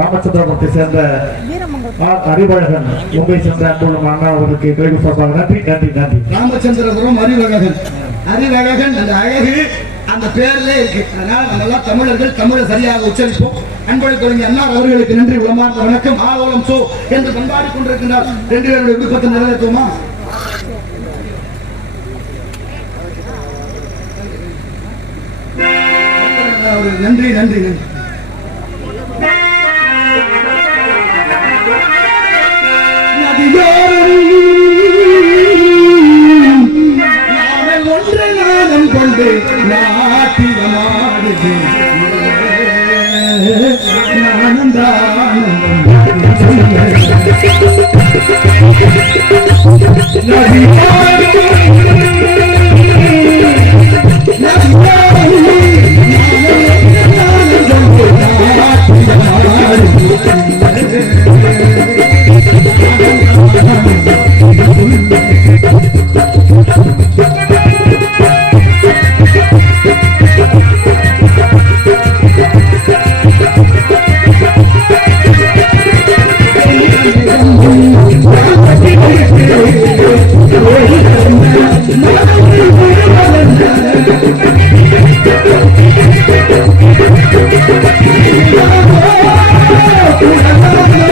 ராமச்சந்திரபுரத்தை சேர்ந்த ஆர் அறிவழகன் மும்பை சேர்ந்த அன்புள்ள அண்ணா அவர்களுக்கு கேள்வி சார்பாக நன்றி நன்றி நன்றி. ராமச்சந்திரபுரம் அறிவழகன் அறிவழகன் அந்த அழகு அந்த பேர்ல இருக்கு. அதனால நம்ம எல்லாம் தமிழர்கள் தமிழை சரியாக உச்சரிப்போம். அன்பழி கவிஞர் அண்ணா அவர்களுக்கு நன்றி உளமார்ந்த வணக்கம். ஆலோலம் சோ என்று கொண்டாடி கொண்டிருக்கின்றார். ரெண்டு பேருடைய விருப்பத்தை நிறைவேற்றுவோமா? நன்றி நன்றி நன்றி. நதியோரம் நாமல் ஒன்று நாதம் கொண்டு நாட்டியமாடுது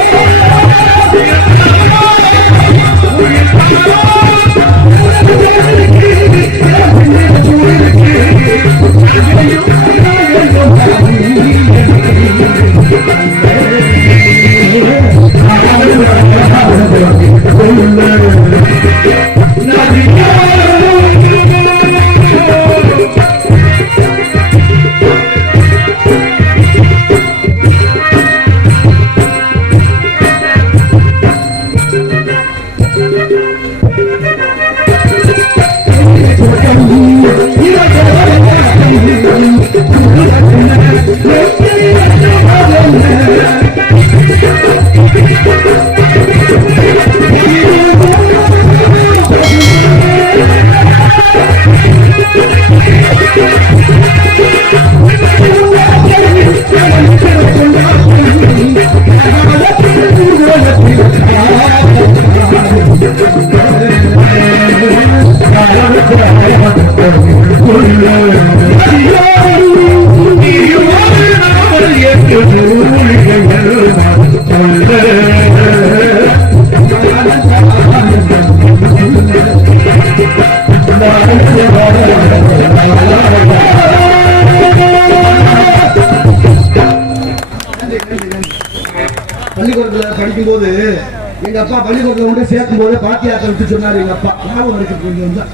அப்பா பள்ளிக்கூடத்துல கொண்டு சேர்க்கும் போது பாத்தியாக்க விட்டு சொன்னாரு எங்க அப்பா ஞாபகம் இருக்கு கொஞ்சம் கொஞ்சம்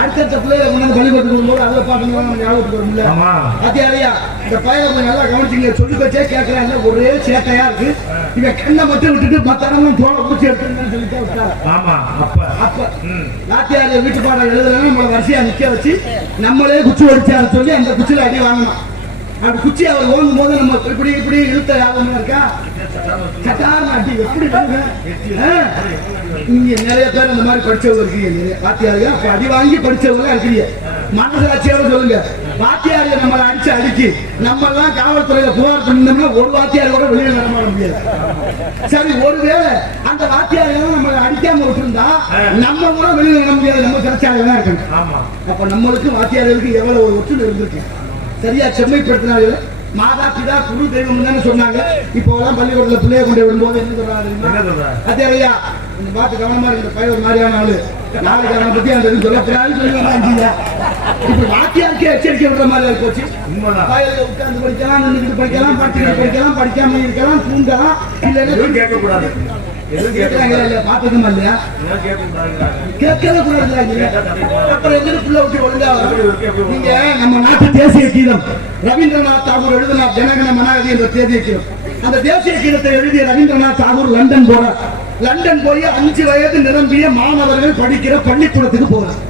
அடுத்தடுத்த பிள்ளைகளை கொண்டாந்து பள்ளிக்கூடத்துக்கு போகும்போது அதுல பாக்கணும் நம்ம ஞாபகத்துக்கு வரும்ல. ஆமா. பாத்தியாரையா இந்த பையனை கொஞ்சம் நல்லா கவனிச்சிங்க. சொல்லி வச்சே கேட்கறாங்க ஒரே சேட்டையா இருக்கு. இவன் கண்ணை மட்டும் விட்டுட்டு மத்தனமும் தோலை பூச்சி எடுத்துன்னு சொல்லிட்டு விட்டாரு. ஆமா அப்ப. அப்ப ம். நாத்தியார் வீட்டு பாடம் எழுதுறாங்க நம்மளை வரிசையா நிக்க வச்சு நம்மளே குச்சி ஒடிச்சாரு சொல்லி அந்த குச்சியில அடி வாங்கணும் அந்த குச்சி அவர் ஓங்கும் போது நம்ம இப்படி இப்படி இழுத்த ஞாபகம் இருக்கா? சட்டார்னு அடி எப்படி? இங்க நிறைய பேர் இந்த மாதிரி படிச்சவங்க இருக்கீங்க. வாத்தியாருங்க அப்ப அடி வாங்கி படிச்சவங்க இருக்கிறீங்க. மனசாட்சியோட சொல்லுங்க. வாத்தியாரிய நம்மளை அடிச்சு அடிக்கி. நம்ம எல்லாம் காவல்துறையில புகார் பண்ணிருந்தோம்னா ஒரு வாத்தியார் கூட வெளியில நடமாட முடியாது. சரி ஒருவேளை அந்த வாத்தியாரெல்லாம் நம்மளை அடிக்காம விட்டுருந்தா நம்ம கூட வெளியில வர முடியாது. நம்ம சிறைச்சாலை தான் இருக்கணும். அப்ப நம்மளுக்கு வாத்தியார்களுக்கு எவ்வளவு ஒரு ஒற்றுமை இருந்திருக்கு. சரியா செம்மைப்படுத்தினார்கள் மாதா பிதா குரு தெய்வம் தானே சொன்னாங்க. இப்போ எல்லாம் பள்ளிக்கூடத்துல பிள்ளைய கொண்டு விடும்போது என்ன சொல்றாங்க இந்த பார்த்து கவனமா இருக்கு பையன் ஒரு மாதிரியான ஆளு. நாளைக்கு அவனை பத்தி அந்த இது சொல்லக்கூடாதுன்னு சொல்லி வாங்கிங்க இப்ப வாத்தியாருக்கே எச்சரிக்கை விடுற மாதிரி போச்சு. வயல்ல உட்கார்ந்து படிக்கலாம் நின்றுட்டு படிக்கலாம் படிச்சுட்டு படிக்கலாம் படிக்காம இருக்கலாம் தூங்கலாம் எதுவும் இல்லைன்னா கேட்க கூடாது எதுவும் கேட்க கேட்கறாங்களா இல்லையா பார்த்ததுமா இல்லையா? எதுவும் கேட்க கூடாது கேட்கவே கூடாது அப்புறம் எங்க புள்ள விட்டு ஒழுங்கா? நீங்க நம்ம நாட்டு தேசிய கீதம் ரவீந்திரநாத் தாகூர் எழுதினார் ஜனகன மனாதி என்ற தேசிய கீதம். அந்த தேசிய கீதத்தை எழுதிய ரவீந்திரநாத் தாகூர் லண்டன் போறார். லண்டன் போய் அஞ்சு வயது நிரம்பிய மாணவர்கள் படிக்கிற பள்ளிக்கூடத்துக்கு போறாங்க.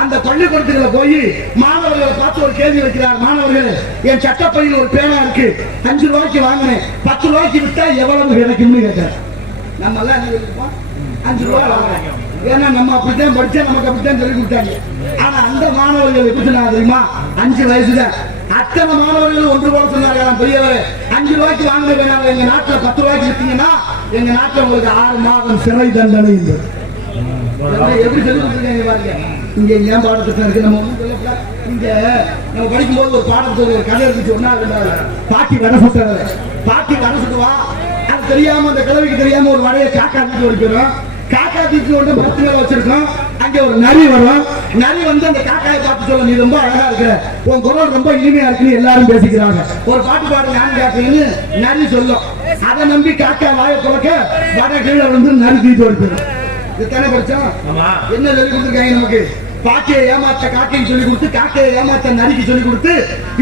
அந்த பள்ளிக்கூடத்துல போய் மாணவர்களை பார்த்து ஒரு கேள்வி வைக்கிறார். மாணவர்கள் என் சட்டப்பையில் ஒரு பேனா இருக்கு. அஞ்சு ரூபாய்க்கு வாங்கினேன். பத்து ரூபாய்க்கு விட்டா எவ்வளவு கிடைக்கும்னு கேட்டார். நம்ம எல்லாம் அஞ்சு ரூபாய் வாங்குறோம். ஏன்னா நம்ம அப்படித்தான் படிச்சா நமக்கு அப்படித்தான் சொல்லி கொடுத்தாங்க. ஆனா அந்த மாணவர்கள் எப்படி சொன்னாங்க தெரியுமா? அஞ்சு வயசுல அத்தனை மாணவர்கள் ஒன்று போல சொன்னாங்க பெரியவர் அஞ்சு ரூபாய்க்கு வாங்க வேணாம் எங்க நாட்டுல பத்து ரூபாய்க்கு விட்டீங்கன்னா எங்க நாட்டில் உங்களுக்கு ஆறு மாதம் சிறை தண்டனை இல்லை எப்படி சொல்லி பாருங்க. இங்க ஏன் பாடத்திட்டம் இருக்கு? நம்ம இங்க நம்ம படிக்கும்போது ஒரு பாடத்துக்கு ஒரு கதை இருந்துச்சு ஒன்னா பாட்டி வர சுட்டுறது பாட்டி வர சுட்டுவா. அது தெரியாம அந்த கிழவிக்கு தெரியாம ஒரு வடையை காக்கா ஒழிக்கிறோம் காக்கா தூக்கி கொண்டு மரத்து மேல வச்சிருக்கோம் அங்க ஒரு நரி வரும். நரி வந்து அந்த காக்காயை பார்த்து சொல்ல நீ ரொம்ப அழகா இருக்கிற. உன் குரல் ரொம்ப இனிமையா இருக்குன்னு எல்லாரும் பேசிக்கிறாங்க. ஒரு பாட்டு பாடு நான் கேட்கறேன்னு நரி சொல்லும். அதை நம்பி காக்கா வாயை துறக்க வடை கீழே வந்து நரி தூக்கி ஓடிக்கிறோம் இதுதானே படிச்சோம் என்ன சொல்லி கொடுத்துருக்காங்க நமக்கு? பாக்கையை ஏமாத்த காக்கைக்கு சொல்லி கொடுத்து காக்கையை ஏமாத்த நரிக்கு சொல்லி கொடுத்து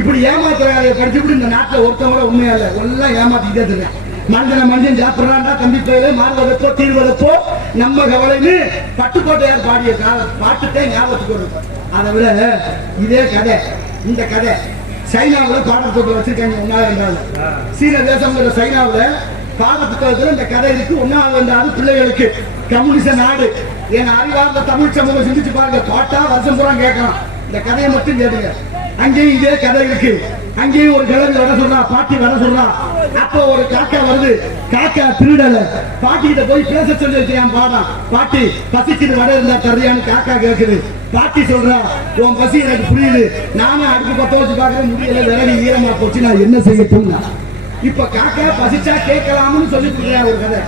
இப்படி ஏமாத்த வேலையை படிச்சுட்டு இந்த நாட்டுல ஒருத்தவங்க உண்மையா இல்ல. எல்லாம் ஏமாத்திக்கிட்டே இருக்கேன் மனிதன மனிதன் சாப்பிடுறான்டா தம்பி பயில மாறுவதப்போ தீர்வதப்போ நம்ம கவலைன்னு பட்டுக்கோட்டையார் பாடிய பாட்டுட்டே ஞாபகத்துக்கு வரும் அதை விட இதே கதை இந்த கதை. சைனாவுல பாடத்தோட்ட வச்சிருக்காங்க ஒன்னாவது சீன தேசம்ங்கிற சைனாவுல பாட புத்தகத்துல இந்த கதை இருக்கு ஒன்னாவது ரெண்டாவது பிள்ளைகளுக்கு. கம்யூனிச நாடு. என் அறிவார்ந்த தமிழ் சமூகம் சிந்திச்சு பாருங்க பாட்டா வருஷம் பூரா கேட்கலாம். இந்த கதையை மட்டும் கேளுங்க அங்கேயும் இதே கதை இருக்கு. அங்கேயும் ஒரு கிழங்கு வர சொல்றா பாட்டி வர சொல்றா அப்போ ஒரு காக்கா வருது. காக்கா திருடல. பாட்டி கிட்ட போய் பேச சொல்லி வைக்கிறேன் பாட்டி பசிக்குது வர இருந்தா தர்றியான்னு காக்கா கேக்குது. பாட்டி சொல்றா உன் பசி எனக்கு புரியுது. நானும் அடுத்து பத்த வச்சு பாக்குறேன் முடியல விலகி ஈரமா போச்சு. நான் என்ன செய்யட்டும்னா இப்ப காக்கா பசிச்சா கேட்கலாம்னு சொல்லி கொடுக்குறேன் ஒரு கதை.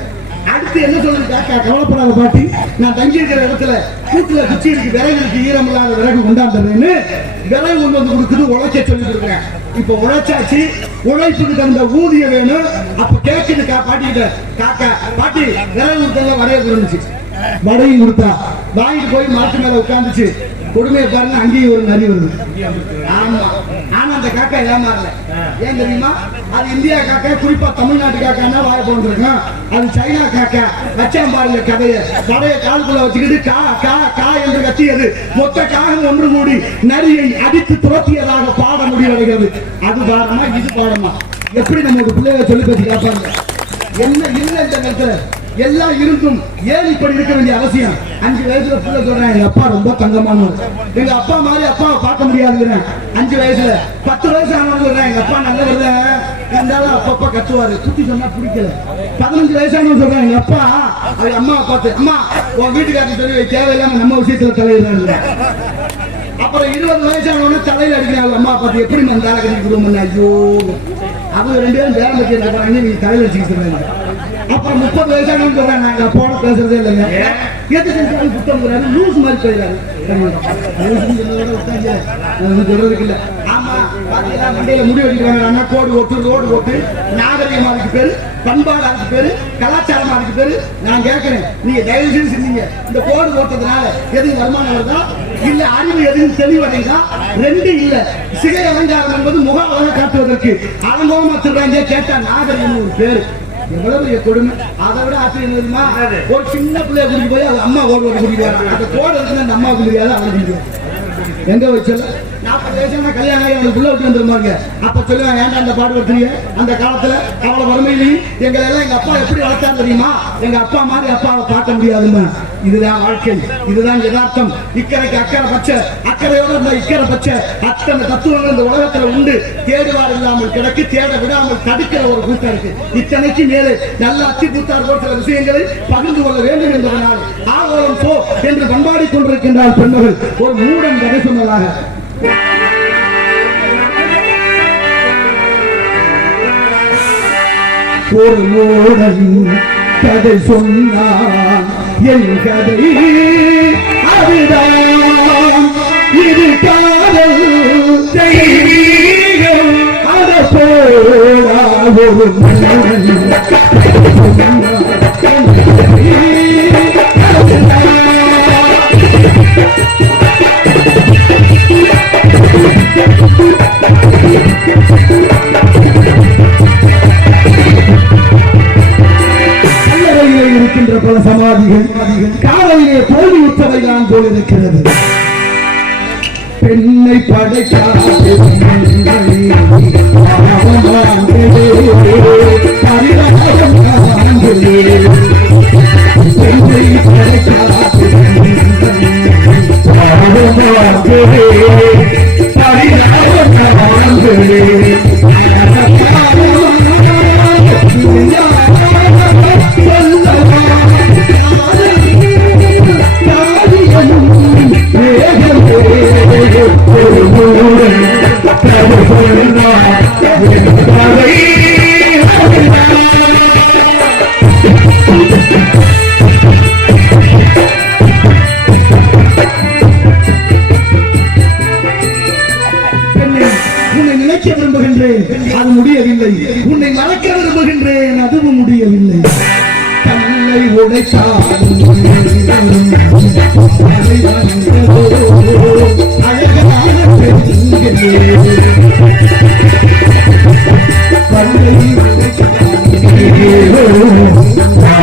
அடுத்து என்ன சொல்லுது கவலைப்படாத பாட்டி நான் தங்கி இருக்கிற இடத்துல கூட்டுல குச்சி இருக்கு விறகுக்கு ஈரம் இல்லாத விறகு கொண்டாந்துறேன்னு விறகு கொண்டு வந்து கொடுக்குது உழைக்க சொல்லிட்டு கொடுக்குறேன் இப்ப உழைச்சாச்சு உழைப்புக்கு தகுந்த ஊதியம் வேணும். அப்ப கேட்குது கா பாட்டிக்கிட்ட காக்கா பாட்டி விறகு கொடுத்தாங்க வடைய இருந்துச்சு வடையும் கொடுத்தா. வாங்கிட்டு போய் மாட்டு மேல உட்கார்ந்துச்சு. கொடுமையை பாருங்க அங்கேயும் ஒரு நரி வருது. ஆமா. ஆனா அந்த காக்கா ஏமாறல. ஏன் தெரியுமா? அது இந்தியா காக்கா குறிப்பா தமிழ்நாட்டு காக்கான்னா வாழ போட்டுருக்கான் அது சைனா காக்கா. வச்சான் பாருங்க கதைய. வடைய காலுக்குள்ள வச்சுக்கிட்டு கா கா கா என்று கத்தியது. மொத்த காகம் ஒன்று கூடி நரியை அடித்து துரத்தியதாக பாட முடிவடைகிறது. அது பாடமா இது பாடமா? எப்படி நம்ம ஒரு பிள்ளைய சொல்லி பேசி காப்பாங்க என்ன இல்லை இந்த நேரத்தில்? எல்லாம் இருக்கும். ஏன் இப்படி இருக்க வேண்டிய அவசியம்? அஞ்சு வயசுல புள்ள சொல்றேன் எங்க அப்பா ரொம்ப தங்கமானவர் எங்க அப்பா மாதிரி அப்பாவை பார்க்க முடியாதுங்கிறேன் அஞ்சு வயசுல பத்து வயசு ஆனவங்க சொல்றேன் எங்க அப்பா நல்லவர் இருந்தாலும் அப்பப்பா கத்துவாரு. சுத்தி சொன்னா பிடிக்கல. பதினஞ்சு வயசானவங்க சொல்றேன் எங்க அப்பா அது அம்மாவை பார்த்து அம்மா உன் வீட்டுக்காரர் சொல்லி தேவையில்லாம நம்ம விஷயத்துல தலையிடுறாங்க அப்புறம் இருபது வயசானவன தலையில அடிக்கிறாங்க அம்மா பார்த்து எப்படி நான் தலை கட்டி ஐயோ அவங்க ரெண்டு பேரும் பேரம் பற்றி இருக்காங்க நீ தலையில வச்சுக்கிட்டு அப்புறம் முப்பது வயசானவங்க சொல்றாங்க நாங்க அப்போட பேசுறதே இல்லைங்க. எது செஞ்சாலும் புத்தம் லூஸ் மாதிரி போயிடாரு சொல்றதுக்கு இல்ல. ஆமா மண்டையில முடி வெட்டிக்கிறாங்க கோடு ஓட்டு ரோடு ஓட்டு. நாகரிகமா அதுக்கு பேரு பண்பாடு அதுக்கு பேரு கலாச்சாரமா அதுக்கு பேரு. நான் கேட்கிறேன் நீங்க தயவு செஞ்சீங்க இந்த கோடு ஓட்டதுனால எதுவும் வருமானம் வருதா இல்ல அறிவு எதுவும் தெளிவடைந்தா? ரெண்டு இல்ல. சிகை அலங்காரம் என்பது முக அழகை காட்டுவதற்கு அலங்கோமா திருவாங்க கேட்டா நாகரிகம் ஒரு பேரு. எவ்வளவு கொடுமை. அதை விட ஆச்சரியம் ஒரு சின்ன பிள்ளைய கூட்டிட்டு போய் அது அம்மா ஓடுவது கூட்டிட்டு அந்த கோடு இருக்குன்னு அந்த அம்மாவுக்கு தெரியாது அவனுக்கு எங்க வச்சல? நாற்பது வயசான கல்யாணம் ஆகி அவனுக்கு உள்ள விட்டு வந்துருமாங்க. அப்ப சொல்லுவாங்க ஏன்டா அந்த பாடு வருத்தீங்க அந்த காலத்துல அவ்வளவு வறுமையிலையும் எங்களை எல்லாம் எங்க அப்பா எப்படி வளர்த்தா தெரியுமா? எங்க அப்பா மாதிரி அப்பாவை பார்க்க முடியாதுமா இதுதான் வாழ்க்கை. இதுதான் யதார்த்தம். இக்கரைக்கு அக்கறை பச்சை. அக்கறையோட இருந்த இக்கரை பச்சை. அத்தனை தத்துவங்கள் இந்த உலகத்துல உண்டு. தேடுவார் இல்லாமல் கிடக்கு தேட விடாமல் தடுக்கிற ஒரு கூட்டம் இருக்கு. இத்தனைக்கு மேலே நல்ல அத்தி பூத்தார் போல் சில விஷயங்களை பகிர்ந்து கொள்ள வேண்டும் என்பதனால் ஆவோலம் போ என்று பண்பாடி கொண்டிருக்கின்றார் பெண்மகள். ஒரு மூடன் கதை சொன்னதாக ஒரு மூடன் கதை சொன்னான். என் கதை அதுதான். இது காதல் தெய்வீகம். அத போடா ஒரு மூடன் பல சமாதிகள். காலையிலே தோல்வி உற்றவை தான் போல் இருக்கிறது. பெண்ணை படைக்காது விரும்புகின்றேன். அது முடியவில்லை. உன்னை மறக்க விரும்புகின்றேன். அதுவும் முடியவில்லை. கல்லை உடைத்தாலும்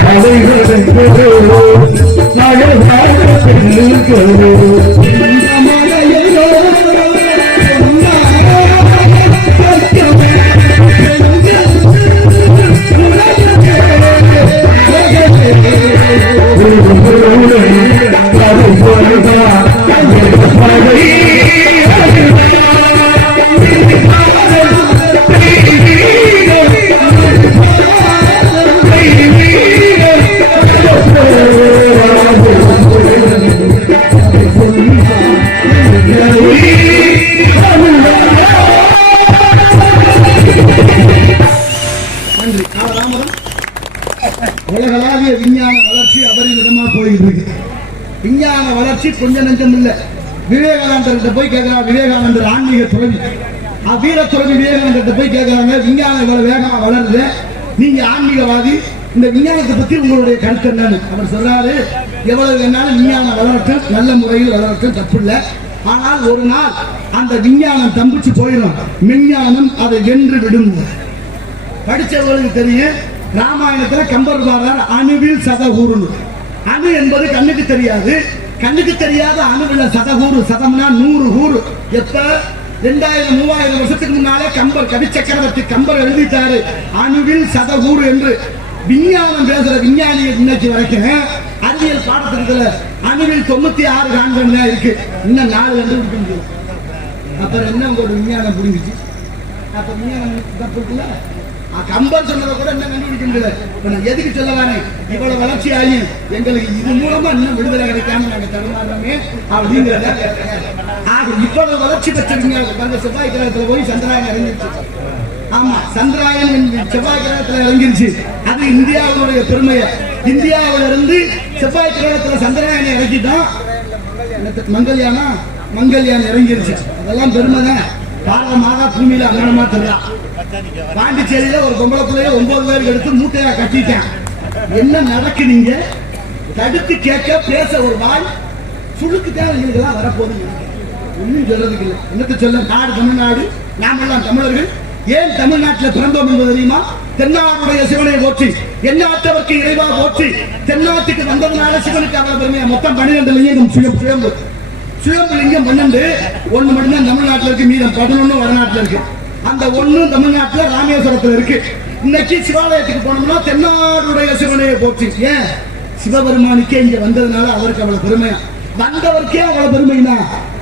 அதை வந்ததோ, போய் கேட்கிறார் விவேகானந்தர் ஆன்மீக துறவி. வீர துறவி விவேகானந்தர்கிட்ட போய் கேட்கிறாங்க விஞ்ஞானம் இவ்வளவு வேகமா வளருது. நீங்க ஆன்மீகவாதி. இந்த விஞ்ஞானத்தை பத்தி உங்களுடைய கருத்து என்னன்னு? அவர் சொல்றாரு எவ்வளவு வேணாலும் விஞ்ஞானம் வளரட்டும் நல்ல முறையில் வளரட்டும் தப்பு இல்லை. ஆனால் ஒரு நாள் அந்த விஞ்ஞானம் தம்பிச்சு போயிடும். விஞ்ஞானம் அதை வென்று விடும். படிச்சவர்களுக்கு தெரியும் ராமாயணத்துல கம்பர் பாடுறார் அணுவில் சத சதகூறுன்னு அணு என்பது கண்ணுக்கு தெரியாது கண்ணுக்கு தெரியாத அணுவில சதகூறு சதம்னா நூறு கூறு. எப்ப? ரெண்டாயிரம் மூவாயிரம் வருஷத்துக்கு முன்னாலே கம்பர் கவிச்சக்கரவர்த்தி கம்பர் எழுதிட்டாரு. அணுவில் சதகூறு என்று. விஞ்ஞானம் பேசுற விஞ்ஞானிய இன்னைக்கு வரைக்கும் அறிவியல் பாடத்திட்டத்துல அணுவில் தொண்ணூத்தி ஆறு காண்கள் தான் இருக்கு. இன்னும் நாலு கண்டுபிடிக்க முடியும். அப்புறம் என்ன உங்களோட விஞ்ஞானம் புரிஞ்சுச்சு? அப்ப விஞ்ஞானம் தப்பு இருக்குல்ல கம்பன் சொன்னதை கூட என்ன கண்டுபிடிக்கின்றது இப்ப நான் எதுக்கு சொல்ல வரேன் இவ்வளவு வளர்ச்சி ஆகி எங்களுக்கு இது மூலமா இன்னும் விடுதலை கிடைக்காம நாங்க தடுமாறோமே அப்படிங்கிறத ஆக இவ்வளவு வளர்ச்சி பெற்றிருக்கீங்க பாருங்க செவ்வாய் கிரகத்துல போய் சந்திராயன் இறங்கிருச்சு. ஆமா சந்திராயன் செவ்வாய் கிரகத்துல இறங்கிருச்சு. அது இந்தியாவுடைய பெருமையை. இந்தியாவில இருந்து செவ்வாய் கிரகத்துல சந்திராயனை இறக்கிட்டோம். மங்கல்யானா மங்கல்யான் இறங்கிருச்சு. அதெல்லாம் பெருமை தான் பாரத மாதா பூமியில அங்கனமா தெரியா? பாண்டிச்சேரியில ஒரு பொம்பளை பிள்ளைய ஒன்பது பேருக்கு எடுத்து மூட்டையா கட்டிட்டேன். என்ன நடக்குதுங்க தடுத்து கேட்க பேச ஒரு வாய் சுழுக்கு தேவை வரப்போகுது ஒன்றும் சொல்றதுக்கு இல்லை. என்னத்தை சொல்ல நாடு தமிழ்நாடு நாமெல்லாம் தமிழர்கள். ஏன் தமிழ்நாட்டில் பிறந்தோம் என்பது தெரியுமா? தென்னாடுடைய சிவனை போற்றி எந்நாட்டவர்க்கு இறைவா போற்றி தென்னாட்டுக்கு வந்ததுனால சிவனுக்கு அவ்வளவு பெருமையா? மொத்தம் பன்னிரெண்டு லிங்கம் சுயம் சுயம்பு. சுயம்பு லிங்கம் பன்னெண்டு. ஒன்று மட்டும்தான் தமிழ்நாட்டுல இருக்கு மீதம் பதினொன்று வடநாட்டில் இருக்கு. அந்த ஒண்ணு தமிழ்நாட்டுல ராமேஸ்வரத்துல இருக்கு. இன்னைக்கு சிவாலயத்துக்கு போனோம்னா தென்னாடுடைய சிவனையை போச்சு ஏன்? சிவபெருமானுக்கே இங்க வந்ததுனால அவருக்கு அவ்வளவு பெருமை வந்தவருக்கே அவ்வளவு பெருமைனா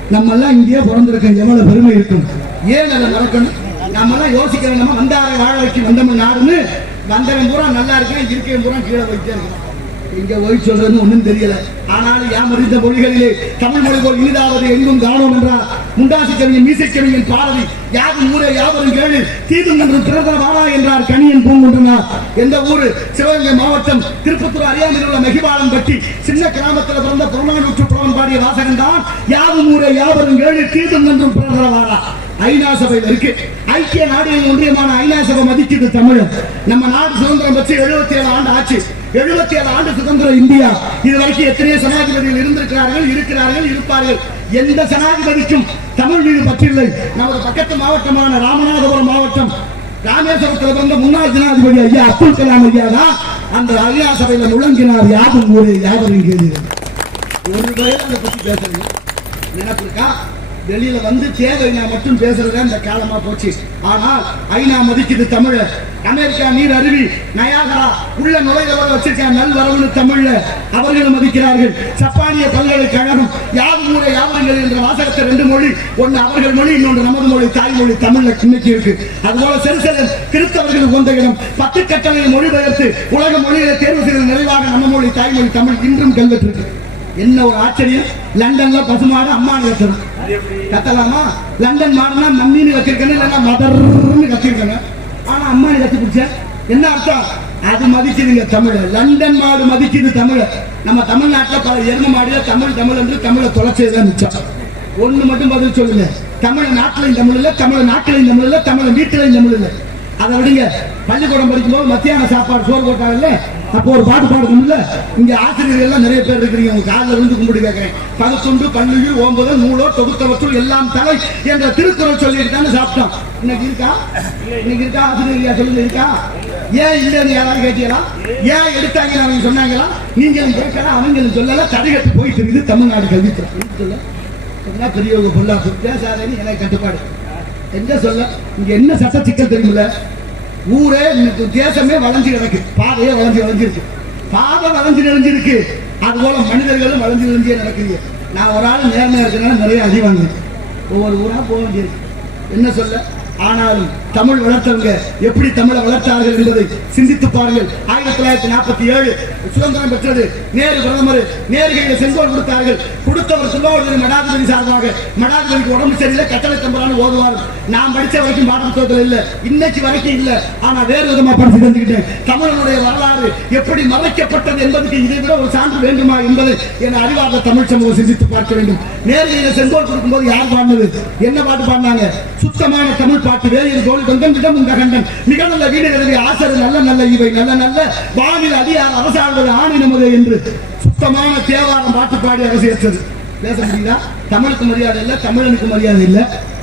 நம்ம எல்லாம் இங்கேயே பிறந்திருக்கோம். எவ்வளவு பெருமை இருக்கும்? ஏன் அதை மறக்கணும்? நம்ம எல்லாம் யோசிக்க வேண்டாமா? வந்தார வாழ வைக்க வந்தவன் நாடுன்னு வந்தவன் பூரா நல்லா இருக்கேன் இருக்கவன் பூரா கீழே வைத்தே இருக்கான் இங்க போய் சொல்றதுன்னு ஒண்ணும் தெரியல. ஆனாலும் யாமறிந்த மொழிகளிலே தமிழ் மொழி போல் இனிதாவது எங்கும் காணோம் என்றார். முண்டாசி கவிஞன் மீசை கவிஞன் பாரதி. யாரும் ஊரே யாவரும் கேளு. தீதும் என்று பிறந்தவானா என்றார் கனியன் பூங்குன்றனார். எந்த ஊரு? சிவகங்கை மாவட்டம் திருப்பத்தூர் அரியாமையில் உள்ள மெகிபாலம் பட்டி சின்ன கிராமத்தில் பிறந்த புறநானூற்று புலவன் பாடிய வாசகன் தான். யாவும் ஊரே யாவரும் கேளு. தீதும் என்றும் பிறந்தவானா ஐநா சபையில் இருக்கு. ஐக்கிய நாடுகளின் ஒன்றியமான ஐநா சபை மதிக்குது தமிழ் நம்ம நாடு சுதந்திரம் பற்றி எழுபத்தி ஏழு ஆண்டு ஆச்சு. எழுபத்தி ஏழு ஆண்டு சுதந்திர இந்தியா. இது வரைக்கும் எத்தனையோ சனாதிபதிகள் இருந்திருக்கிறார்கள் இருக்கிறார்கள் இருப்பார்கள். எந்த சனாதிபதிக்கும் தமிழ் மீது பற்றில்லை நமது பக்கத்து மாவட்டமான ராமநாதபுரம் மாவட்டம் ராமேஸ்வரத்தில் பிறந்த முன்னாள் ஜனாதிபதி ஐயா அப்துல் கலாம் ஐயா தான் அந்த ஐயா சபையில் முழங்கினார் யாதும் ஒரு யாவரும் கேள்வி ஒரு பேர் அதை பற்றி பேசணும் நினைப்பிருக்கா வெளியில வந்து தேவைனா மட்டும் பேசுறதா இந்த காலமா போச்சு. ஆனால் ஐநா மதிக்குது தமிழ. அமெரிக்கா நீர் அருவி நயாகரா உள்ள நுழைந்தவரை வச்சிருக்காங்க நல் தமிழ்ல அவர்கள் மதிக்கிறார்கள். ஜப்பானிய பல்கலைக்கழகம் யாரும் ஊரை யாவருங்கள் என்ற வாசகத்தை ரெண்டு மொழி ஒன்னு அவர்கள் மொழி இன்னொன்று நமது மொழி தாய்மொழி தமிழ்ல இன்னைக்கு இருக்கு. அதுபோல செல்சலன் கிறிஸ்தவர்கள் கொண்ட இடம் பத்து கட்டளை மொழிபெயர்த்து உலக மொழிகளை தேர்வு செய்த நிறைவாக நம்ம மொழி தாய்மொழி தமிழ் இன்றும் கல்வெட்டு என்ன ஒரு ஆச்சரியம்? லண்டன்ல பசுமாடு அம்மா கத்தணும் கத்தலாமா லண்டன் மாடனா மம்மின்னு கத்திருக்கணும் இல்லைன்னா மதர்னு கத்திருக்கணும் ஆனா அம்மானு கத்து பிடிச்ச? என்ன அர்த்தம்? அது மதிக்குதுங்க தமிழ். லண்டன் மாடு மதிக்குது தமிழ். நம்ம தமிழ்நாட்டில் பல எரும மாடுல தமிழ் தமிழ் என்று தமிழை தொலைச்சதுதான் மிச்சம். ஒன்று மட்டும் பதில் சொல்லுங்க. தமிழ் நாட்டிலையும் தமிழ் இல்லை தமிழ் நாட்டிலையும் தமிழ் இல்லை தமிழ் வீட்டிலையும் தமிழ் இல்லை. அதை விடுங்க. பள்ளிக்கூடம் படிக்கும்போது மத்தியான சாப்பாடு சோறு போட்டாங்கல்ல? அப்போ ஒரு பாட்டு இல்ல இங்க ஆசிரியர்கள் எல்லாம் நிறைய பேர் இருக்கிறீங்க. உங்க காலில் விழுந்து கும்பிட்டு கேட்கிறேன் பகுத்துண்டு பல்லுயு ஒன்பது நூலோ தொகுத்தவற்றுள் எல்லாம் தலை என்ற திருக்குறள் சொல்லிட்டு தானே சாப்பிட்டோம். இன்னைக்கு இருக்கா? இன்னைக்கு இருக்கா? ஆசிரியர் சொல்லுங்க இருக்கா? ஏன் இல்லைன்னு யாராவது கேட்டீங்களா? ஏன் எடுத்தாங்க அவங்க சொன்னாங்களா? நீங்களும் கேட்கல அவங்களும் சொல்லல. தடைகட்டு போயிட்டு இருக்குது தமிழ்நாடு கல்வித்துறை. சொல்ல? என்ன பெரியவங்க பொல்லாப்பு பேசாதேன்னு எனக்கு கட்டுப்பாடு. எங்க சொல்ல? இங்க என்ன சட்ட சிக்கல் தெரியுமில்ல? ஊரே தேசமே வளைஞ்சு கிடக்கு. பாதையே வளைஞ்சு வளைஞ்சிருக்கு பாதை வளைஞ்சு நிறைஞ்சிருக்கு அது போல மனிதர்களும் வளைஞ்சு நிறைஞ்சே நடக்குது. நான் ஒரு ஆள் நேர்மையாக இருக்கனால நிறைய அடி வாங்குவேன் ஒவ்வொரு ஊரா போக வேண்டியிருக்கு. என்ன சொல்ல? ஆனால் தமிழ் வளர்த்தவங்க எப்படி தமிழை வளர்த்தார்கள் என்பதை சிந்தித்து பாருங்கள். ஆயிரத்தி தொள்ளாயிரத்தி நாற்பத்தி ஏழு சுதந்திரம் பெற்றது. நேரு பிரதமர் நேருகையில் செங்கோல் கொடுத்தார்கள். கொடுத்தவர் திருவாவூர் மடாதிபதி சார்பாக. மடாதிபதிக்கு உடம்பு சரியில்லை கட்டளை தம்பரான்னு ஓதுவார். நான் படித்த வரைக்கும் பாட புத்தகத்தில் இல்ல இன்னைக்கு வரைக்கும் இல்ல. ஆனா வேறு விதமாக படித்து தந்துக்கிட்டேன் தமிழனுடைய வரலாறு எப்படி மறைக்கப்பட்டது என்பதற்கு இதை விட ஒரு சான்று வேண்டுமா என்பதை என் அறிவார்ந்த தமிழ் சமூகம் சிந்தித்து பார்க்க வேண்டும். நேர்கையில செங்கோல் கொடுக்கும்போது யார் பாடினது? என்ன பாட்டு பாடினாங்க? சுத்தமான தமிழ் பாட்டு வேலையில் தோல் கந்தன் இடம் இந்த கண்டன். மிக நல்ல வீடு எழுதி ஆசர் நல்ல நல்ல இவை நல்ல நல்ல வானில் அடியார் அரசாள்வது ஆணினமுதே என்று சுத்தமான தேவாரம் பாட்டு பாடி அரசியல் பேச முடியுதா? தமிழுக்கு மரியாதை இல்ல தமிழனுக்கு மரியாதை இல்ல.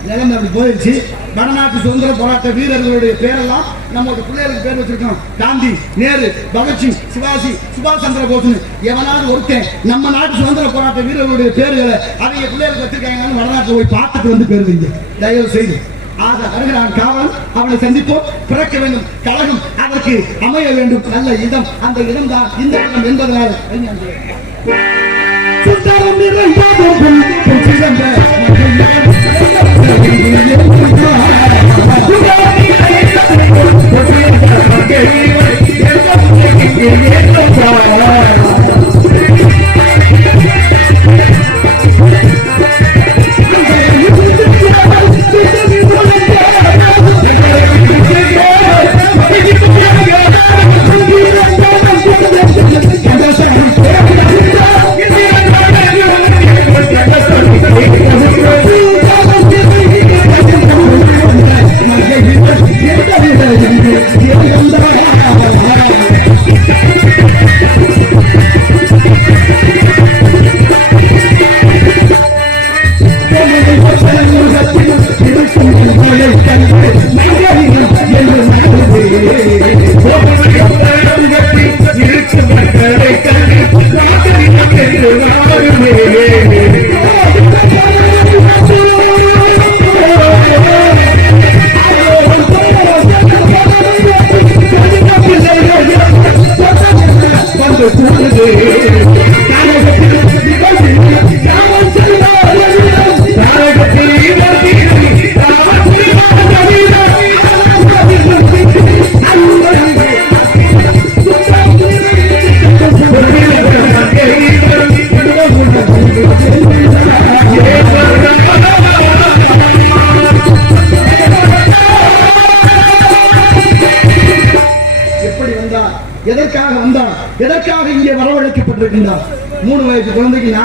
நிலைமை அப்படி போயிடுச்சு வடநாட்டு சுதந்திர போராட்ட வீரர்களுடைய பேரெல்லாம் நம்மளோட பிள்ளைகளுக்கு பேர் வச்சிருக்கோம். காந்தி நேரு பகத்சிங் சிவாஜி சுபாஷ் சந்திர போஸ்னு எவனாவது ஒருத்தன் நம்ம நாட்டு சுதந்திர போராட்ட வீரர்களுடைய பேர்களை அவங்க பிள்ளைகளுக்கு வச்சிருக்காங்கன்னு வடநாட்டில் போய் பார்த்துட்டு வந்து பேர் வைங்க. தயவு செய்து ஆக வருகிறான் காவலன் அவனை சந்திப்போம் பிறக்க வேண்டும் கழகம் அதற்கு அமைய வேண்டும் நல்ல இடம் அந்த இடம் தான் இந்த இடம் என்பதனால் சுந்தரம் நிறைந்ததும் புல் சிறந்த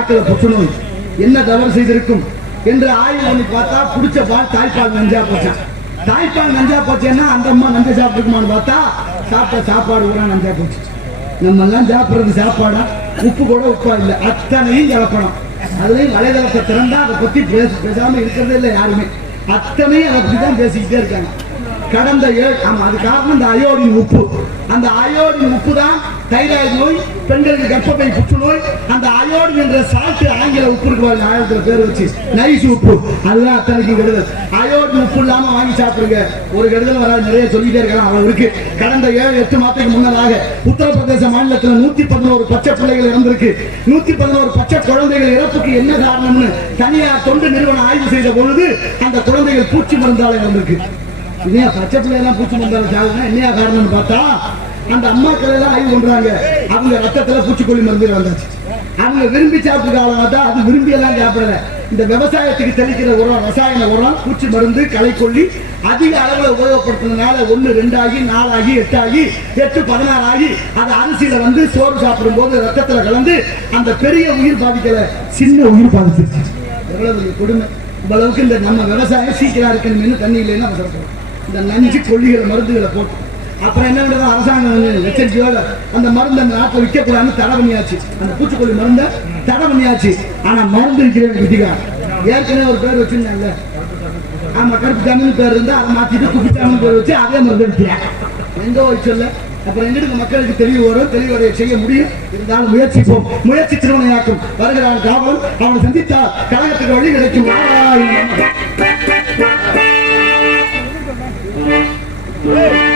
நாக்கில் புற்றுநோய் என்ன தவறு செய்திருக்கும் என்று ஆய்வு பண்ணி பார்த்தா பிடிச்ச பால் தாய்ப்பால் நஞ்சா போச்சான் தாய்ப்பால் நஞ்சா போச்சேன்னா அந்த அம்மா நஞ்சா சாப்பிட்டுக்குமான்னு பார்த்தா சாப்பிட்ட சாப்பாடு கூட நஞ்சா போச்சு. நம்ம எல்லாம் சாப்பிட்றது சாப்பாடா? உப்பு கூட உப்பா இல்லை. அத்தனையும் கலப்படம். அதுலயும் வலைதளத்தை திறந்தா அதை பத்தி பேச பேசாம இருக்கிறதே இல்லை யாருமே. அத்தனையும் அதை பத்தி தான் பேசிக்கிட்டே இருக்காங்க. கடந்த ஏழு ஆமா அது காரணம் இந்த அயோடின் உப்பு. அந்த அயோடின் உப்பு தான் தைராய்டு நோய் பெண்களுக்கு கர்ப்பப்பை புற்றுநோய் அந்த அயோடின் என்ற சால்ட் ஆங்கில உப்பு இருக்கு பாருங்க ஆயிரத்துல பேர் வச்சு. நைஸ் உப்பு. அதுதான் அத்தனைக்கு கெடுதல். அயோடின் உப்பு இல்லாம வாங்கி சாப்பிடுங்க. ஒரு கெடுதல் வராது நிறைய சொல்லிட்டே இருக்கலாம் அவன் இருக்கு. கடந்த ஏழு எட்டு மாதத்துக்கு முன்னதாக உத்தரப்பிரதேச மாநிலத்தில் நூத்தி பதினோரு பச்சை பிள்ளைகள் இறந்திருக்கு. நூத்தி பதினோரு பச்சை குழந்தைகள் இறப்புக்கு என்ன காரணம்னு தனியார் தொண்டு நிறுவனம் ஆய்வு செய்த பொழுது அந்த குழந்தைகள் பூச்சி மருந்தால இறந்திருக்கு. இதே பச்சை பிள்ளையெல்லாம் பூச்சி மருந்தால சாகுதுன்னா என்னையா காரணம்னு பார்த்தா அந்த அம்மாக்கள் எல்லாம் ஆய்வு பண்றாங்க. அவங்க ரத்தத்துல பூச்சிக்கொல்லி மருந்து வந்தாச்சு. அவங்க விரும்பி சாப்பிட்டு தான் அது விரும்பி எல்லாம் சாப்பிடல. இந்த விவசாயத்துக்கு தெளிக்கிற உரம் ரசாயன உரம் பூச்சி மருந்து களைக்கொல்லி அதிக அளவில் உபயோகப்படுத்தினால ஒன்று ரெண்டாகி நாலாகி எட்டாகி எட்டு பதினாறு ஆகி அது அரிசியில வந்து சோறு சாப்பிடும் போது ரத்தத்தில் கலந்து அந்த பெரிய உயிர் பாதிக்கல. சின்ன உயிர் பாதிச்சிருச்சு. எவ்வளவு கொடுமை. இவ்வளவுக்கு இந்த நம்ம விவசாயம் சீக்கிரம் இருக்கணும்னு தண்ணி இல்லைன்னு அவசரப்படும் இந்த நஞ்சு கொல்லிகளை மருந்துகளை போட்டு. அப்புறம் என்ன பண்றது? அரசாங்கம் வந்து எச்சரிக்கையோட அந்த மருந்து அந்த நாட்டில் விற்கக்கூடாதுன்னு தடை பண்ணியாச்சு அந்த பூச்சிக்கொல்லி மருந்தை தடை பண்ணியாச்சு ஆனா மருந்து விற்கிறவங்க விதிகா ஏற்கனவே ஒரு பேர் வச்சிருந்தாங்க ஆமா கருப்பு தமிழ் பேர் இருந்தா அதை மாத்திட்டு குப்பிச்சாமி பேர் வச்சு அதே மருந்து விற்கிறாங்க. எங்க சொல்ல? அப்புறம் எங்களுக்கு மக்களுக்கு தெளிவு வரும்? தெளிவடைய செய்ய முடியும். இருந்தாலும் முயற்சிப்போம் முயற்சி திருமணையாக்கும் வருகிறான் காவலன். அவனை சந்தித்தால் கழகத்துக்கு வழி கிடைக்கும். Hey!